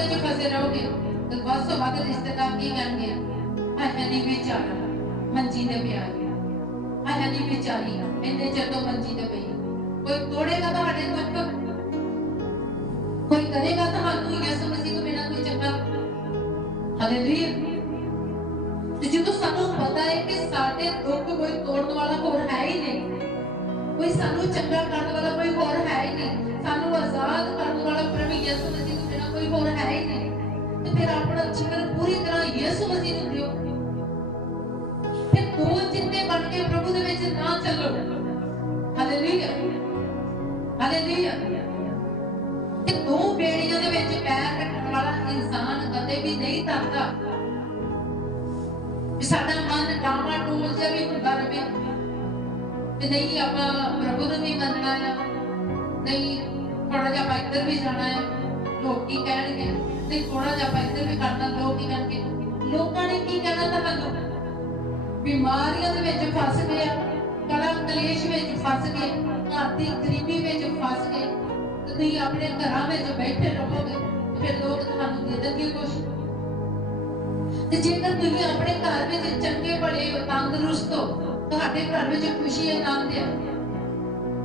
ਕਰਦੇ ਰਹੋਗੇ, ਤੇ ਵੱਧ ਤੋਂ ਵੱਧ ਰਿਸ਼ਤੇਦਾਰ ਕੀ ਕਹਿਣਗੇ ਹਾਏ ਨਹੀਂ ਵਿਚਾਰਾ, ਮੰਜੀ ਤੇ ਪਿਆ ਗਿਆ। ਹਾਏ ਨਹੀਂ ਵਿਚਾਰੀ, ਇੰਨੇ ਚਿਰ ਤੋਂ ਮੰਜੀ ਤੇ ਪਈ। ਕੋਈ ਤੋੜੇਗਾ ਤੁਹਾਡੇ ਦੁੱਖ? ਕੋਈ ਕਰੇਗਾ ਤੁਹਾਨੂੰ ਯਿਸੂ ਮਸੀਹ ਤੋਂ ਬਿਨਾਂ ਕੋਈ ਚੰਗਾ? ਹਾਲੇਲੂਇਆ ਤੇ ਜਦੋਂ ਸਾਨੂੰ ਪਤਾ ਹੈ ਕਿ ਸਾਡੇ ਦੁੱਖ ਕੋਈ ਤੋੜਨ ਵਾਲਾ ਹੋਰ ਹੈ ਹੀ ਨਹੀਂ, ਕੋਈ ਸਾਨੂੰ ਚੰਗਾ ਕਰਨ ਵਾਲਾ ਹਾਲੇਲੂਇਆ ਹਾਲੇਲੂਇਆ ਕਿ ਦੋ ਬੇੜੀਆਂ ਦੇ ਵਿੱਚ ਪੈਰ ਰੱਖਣ ਵਾਲਾ ਇਨਸਾਨ ਕਦੇ ਵੀ ਨਹੀਂ ਤਰਦਾ। ਕਿ ਸਾਡਾ ਮਨ ਡਾਮਾ ਟੋਲ ਜਿਹਾ ਵੀ ਹੁੰਦਾ ਰਵੇ। ਤੇ ਨਹੀਂ ਆਪਾਂ ਪ੍ਰਭੂ ਨੂੰ ਵੀ ਮੰਨਣਾ ਆ। ਨਹੀਂ ਥੋੜਾ ਜਿਹਾ ਆਪਾਂ ਇੱਧਰ ਵੀ ਜਾਣਾ ਆ। ਲੋਕ ਕੀ ਕਹਿਣਗੇ? ਨਹੀਂ ਥੋੜਾ ਜਿਹਾ ਆਪਾਂ ਇੱਧਰ ਵੀ ਕਰਨਾ, ਲੋਕ ਕੀ ਕਹਿਣਗੇ? ਲੋਕਾਂ ਨੇ ਕੀ ਕਹਿਣਾ ਤੁਹਾਨੂੰ ਬਿਮਾਰੀਆਂ ਦੇ ਵਿੱਚ ਫਸ ਗਏ ਆ। ਕਲੇਸ਼ ਵਿੱਚ ਫਸ ਗਏ ਘਰ ਦੀ ਗਰੀਬੀ ਵਿੱਚ ਫਸ ਗਏ ਤੁਸੀਂ ਆਪਣੇ ਘਰਾਂ ਵਿੱਚ ਬੈਠੇ ਰਹੋਗੇ ਫਿਰ ਲੋਕ ਤੁਹਾਨੂੰ ਦੇ ਦੇਣਗੇ ਕੁਝ ਤੇ ਜੇਕਰ ਤੁਸੀਂ ਆਪਣੇ ਘਰ ਵਿੱਚ ਚੰਗੇ ਭਲੇ ਹੋ, ਤੰਦਰੁਸਤ ਹੋ ਤੁਹਾਡੇ ਘਰ ਵਿੱਚ ਖੁਸ਼ੀ ਆਨੰਦ ਹੈ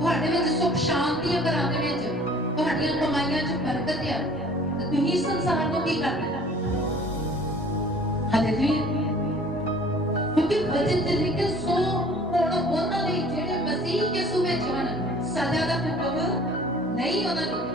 ਤੁਹਾਡੇ ਵਿੱਚ ਸੁਖ ਸ਼ਾਂਤੀ ਹੈ ਘਰਾਂ ਦੇ ਵਿੱਚ। ਤੁਹਾਡੀਆਂ ਕਮਾਈਆਂ 'ਚ ਬਰਕਤ ਹੈ। ਤੇ ਤੁਸੀਂ ਸੰਸਾਰ ਨੂੰ ਕੀ ਕਰਨਾ ਹਾਲੇਲੂਇਆ। ਕਿਉਂਕਿ ਵਚਨ ਚ ਲਿਖਿਆ ਸੋ on a